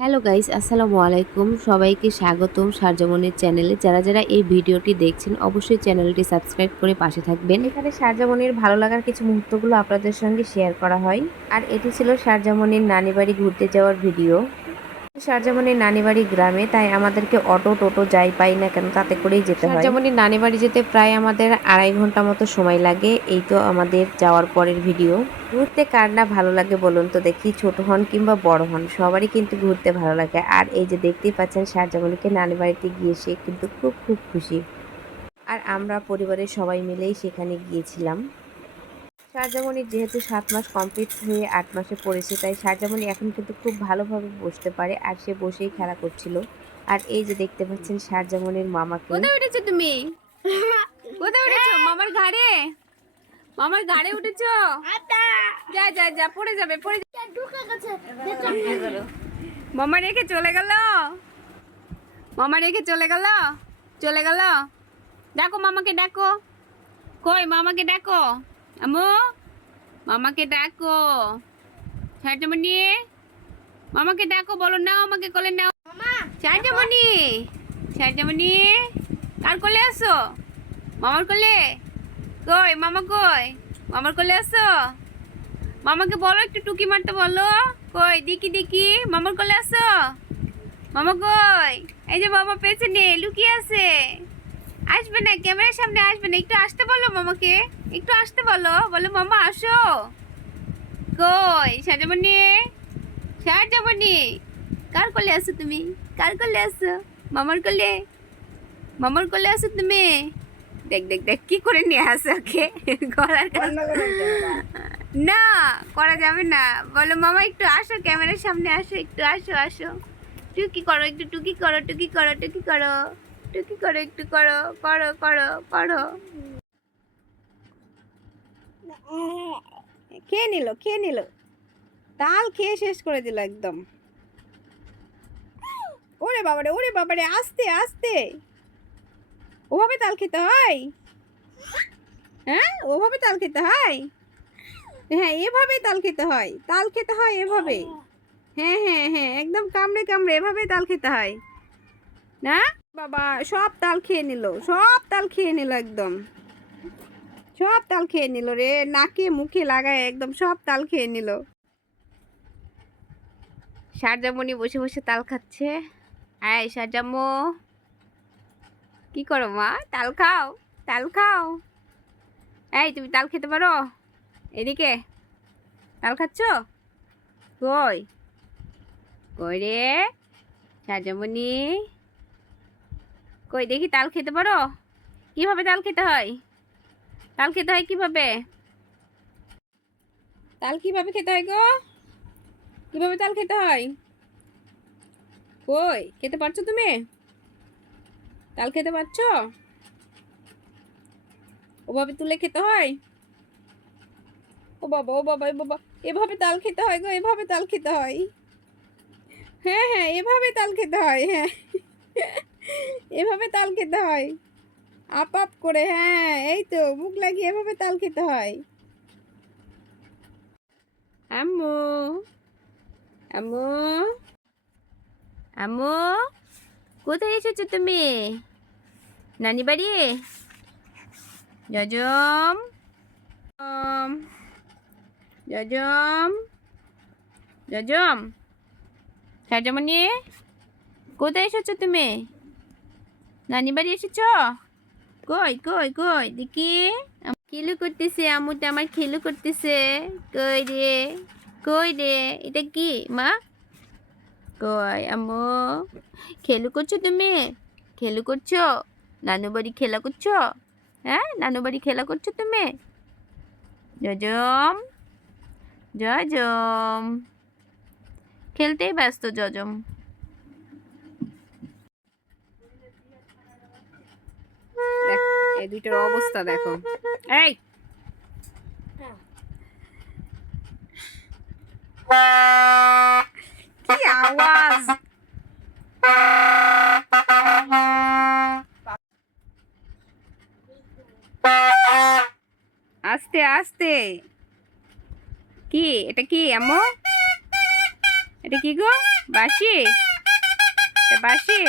Hello guys, আসসালামু আলাইকুম। সবাইকে স্বাগতম সারজামনির চ্যানেলে। যারা যারা এই ভিডিওটি দেখছেন অবশ্যই চ্যানেলটি সাবস্ক্রাইব করে পাশে থাকবেন। এখানে সারজামনির ভালো লাগার কিছু মুহূর্তগুলো আপনাদের সঙ্গে শেয়ার করা হয়। আর এটি ছিল সারজামনির নানি বাড়ি ঘুরতে যাওয়ার ভিডিও। সারজামনির নানি বাড়ি গ্রামে, তাই আমাদেরকে অটো টোটো যাই পাই না কেন তাতে করেই যেতে হয়। সারজামনির নানি বাড়ি যেতে প্রায় আমাদের 2.5 ঘন্টা মতো সময় লাগে। এই তো আমাদের যাওয়ার পরের ভিডিও। ঘুরতে কার না ভালো লাগে বলুন তো দেখি, ছোট হন কিংবা বড় হন সবারই কিন্তু ঘুরতে ভালো লাগে। আর এই যে দেখতেই পাচ্ছেন সারজামনিকে নানি বাড়িতে গিয়ে সে কিন্তু খুব খুব খুশি। আর আমরা পরিবারের সবাই মিলেই সেখানে গিয়েছিলাম। সারজামনির যেহেতু 7 মাস কমপ্লিট হয়ে 8 মাসে পড়েছে, তাই সারজামনি এখন কিন্তু খুব ভালোভাবে বসতে পারে। আর সে বসেই খেলা করছিল। আর এই যে দেখতে পাচ্ছেন সারজামনির মামাকে। কোথায় উঠেছো তুমি? কোথায় উঠেছো? মামার ঘাড়ে? মামার ঘাড়ে উঠেছো? যা যা যা, পড়ে যাবে, পড়ে যাবে। মামা রেখে চলে গেল। মামা রেখে চলে গেল। চলে গেল। দেখো মামাকে ডাকো। কই মামাকে ডাকো। আম্মু, মামাকে ডাকো। সারজামনি, মামাকে ডাকো, বলো নাও আমাকে কোলে নাও। সারজামনি, সারজামনি, কার কোলে আসো? মামার কোলে? কই মামা কই? মামার কোলে আসো। মামাকে বলো একটু টুকি মারতে বলো। কই দিকি দিকি, মামার কোলে আসো। মামা কই? এই যে মামা পেছনে লুকিয়ে আছে। আসবে না, ক্যামেরার সামনে আসবে না, একটু আসতে বলো মামাকে। একটু আসতে বলো, বলো মামা আসো। কই সারজামনি, সারজামনি, কার কোলে আসো তুমি? কার কোলে আসো? মামার কোলে? মামার কোলে আসো তুমি? দেখ দেখ দেখ কি করে নিয়ে আসে ওকে গলার কাছে। না, করা যাবে না। বলো মামা একটু আসো, ক্যামেরার সামনে আসো, একটু আসো আসো। টুকি করো, একটু টুকি করো, টুকি করো, টুকি করো, টুকি করো, একটু করো, করো করো করো। খেয়ে নিল, খেয়ে নিল, তাল খেয়ে শেষ করে দিল একদম। ওরে বাবারে, ওরে বাবারে, আস্তে আস্তে। ওভাবে তাল খেতে হয়? হ্যাঁ, ওভাবে তাল খেতে হয়? হ্যাঁ, এভাবেই তাল খেতে হয়। তাল খেতে হয় এভাবে। হ্যাঁ হ্যাঁ হ্যাঁ, একদম কামড়ে কামড়ে এভাবেই তাল খেতে হয় না। বাবা সব তাল খেয়ে নিল, সব তাল খেয়ে নিল একদম। সব তাল খেয়ে নিল রে, নাকে মুখে লাগায় একদম সব তাল খেয়ে নিল। সারজামনি বসে বসে তাল খাচ্ছে। আয় সারজাম্মু, কি করো মা? তাল খাও, তাল খাও। এই তুমি তাল খেতে পারো? এদিকে তাল খাচ্ছ? কই? কই রে সারজামনি? কই দেখি তাল খেতে পারো? কিভাবে তাল খেতে হয়? তাল খেতে হয় কিভাবে? তাল কিভাবে খেতে হয় গো? কিভাবে তাল খেতে হয়? কই খেতে পারছো তুমি? তাল খেতে পারছো? ওভাবে তুলে খেতে হয়? ও বাবা, ও বাবা, এ বাবা, এভাবে তাল খেতে হয় গো, এভাবে তাল খেতে হয়। হ্যাঁ হ্যাঁ, এভাবে তাল খেতে হয়। হ্যাঁ, এভাবে তাল খেতে হয়। আপ আপ করে, হ্যাঁ এই তো মুখ লাগিয়ে এভাবে তাল খেতে হয়। আম্মু, আম্মু, আম্মু, কোথায় এসেছো তুমি? নানি বাড়ি? জজম, জজম, জজম, সারজামনি, কোথায় এসেছো তুমি? নানি বাড়ি এসেছো? কই কই কই দেখি। খেলু করতেছে আম্মুটা, আমার খেলু করতেছে। কই রে, কই রে, এটা কি মা? কই আম্মু, খেলু করছো তুমি? খেলু করছো? নানু বাড়ি খেলা করছো? হ্যাঁ, নানু বাড়ি খেলা করছো তুমি? জজম, জজম, খেলতেই ব্যস্ত জজম। এই দুইটার অবস্থা দেখো। এই কি আওয়াজ! আস্তে আস্তে। কি এটা? কি আম্মু, এটা কি গো? বাসি? বাসি?